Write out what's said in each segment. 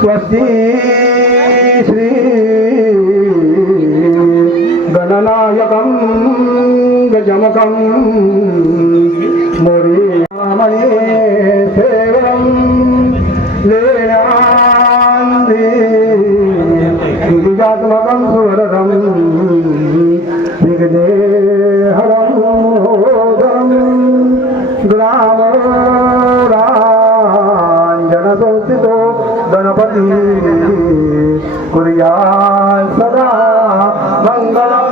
स्वस्ती श्री गणनायकं गजमकं मोरीमणे सेवनं लेनान्दी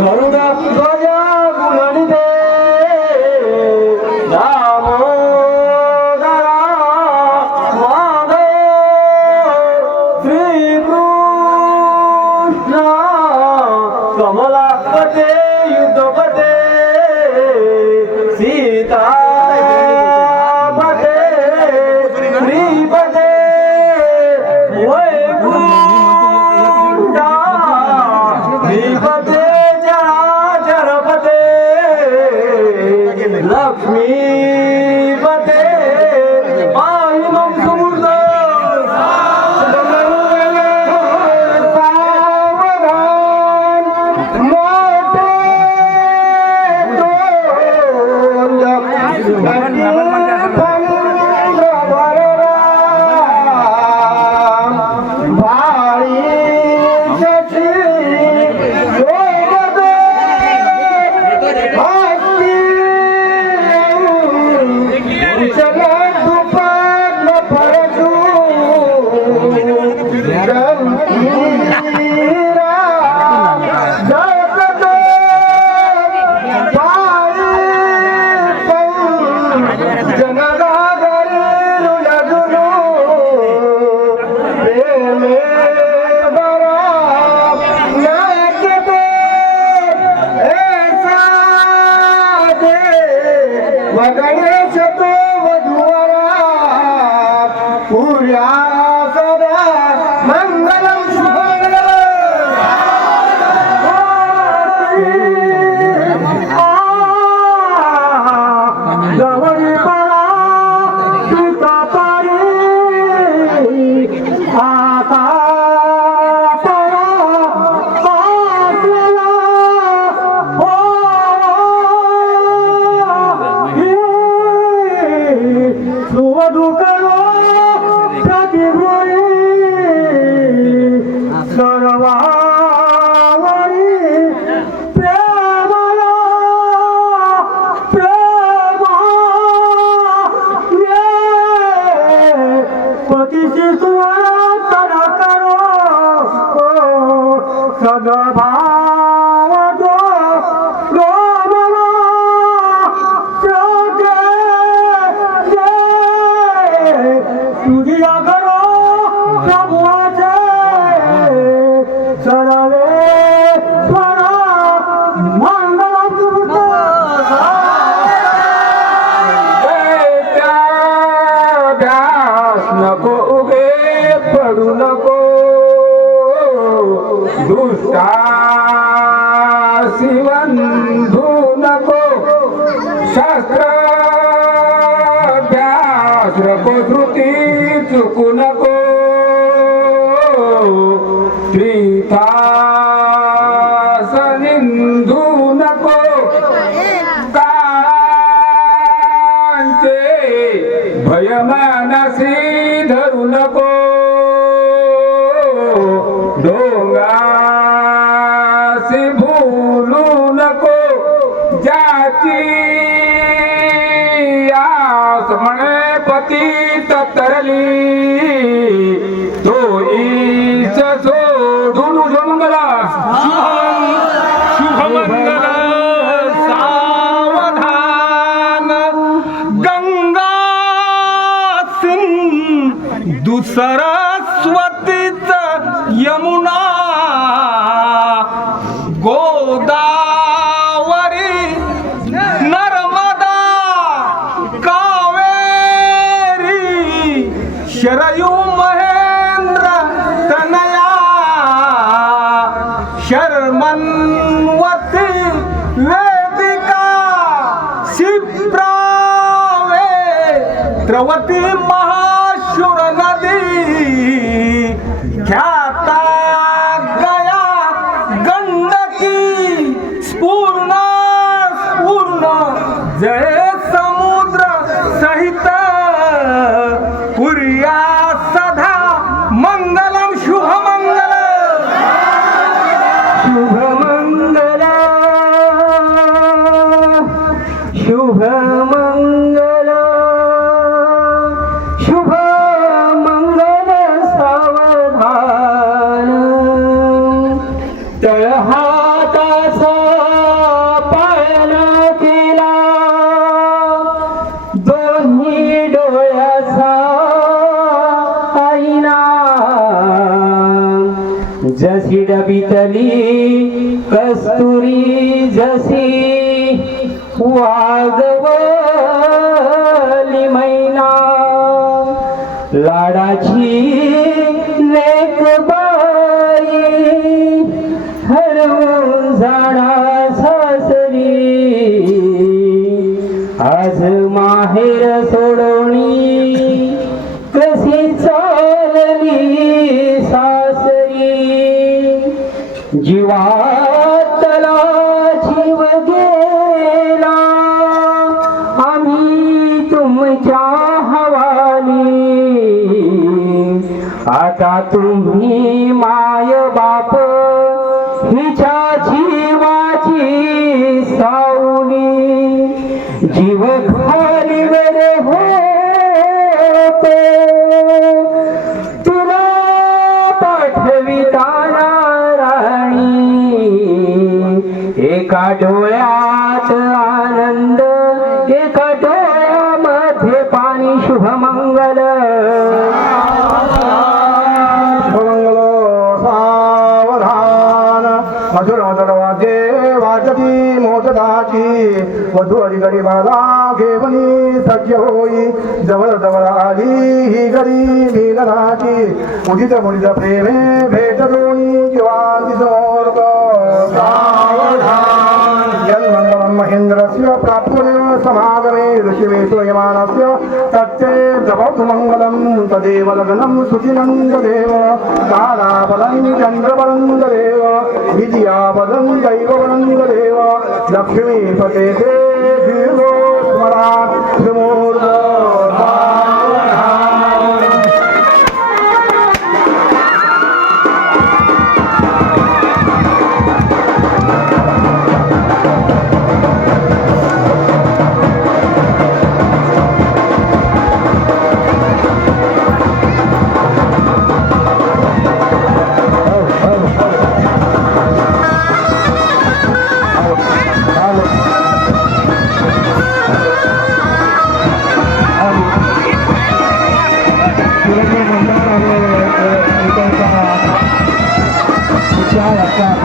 নরদা গজা গুণানি দে। রাম কমলা পতে युद्ध पते सीता Fúria! नको उगे पडू नको. दुष्टा शिवंधू नको शास्त्र व्यासृती चुकू नको. त्रिथा ज्याची आस म्हणे पती तरली तो ईश सोडून मंगला शुभमंगल सावधान. गंगा सिंधू सरस्वतीच स्वती मनवती वेदिका शिप्रावे द्रवती महाशुर शुभमंगल। शुभमंगल सावधान। तळहाताचा पाळणा केला। दोन्ही डोळ्याचा आईना। जशी डबितली कस्तुरी जशी वाग आता तुम्ही माय बाप हिच्या सावधान वाजती मोठदाची वधू अलीकडे मला घेवणी सज्ज होई जवळ जवळ आली ही गरी मिलनाची. उदित मुदित प्रेमे भेट दोन्ही जीवांती समोर सावधान यन्मण्डलं महेन्द्रस्य प्राप्नुर्य समागमे ऋषिवेशो यमानस्य तत्ते जपतु मङ्गलं तदेव लग्नं सुचिनन्ददेव कालाबलं चन्द्रबलन्ददेव विद्याबलं दैवबलन्ददेव लक्ष्मीपते ते แล้วหลังจาก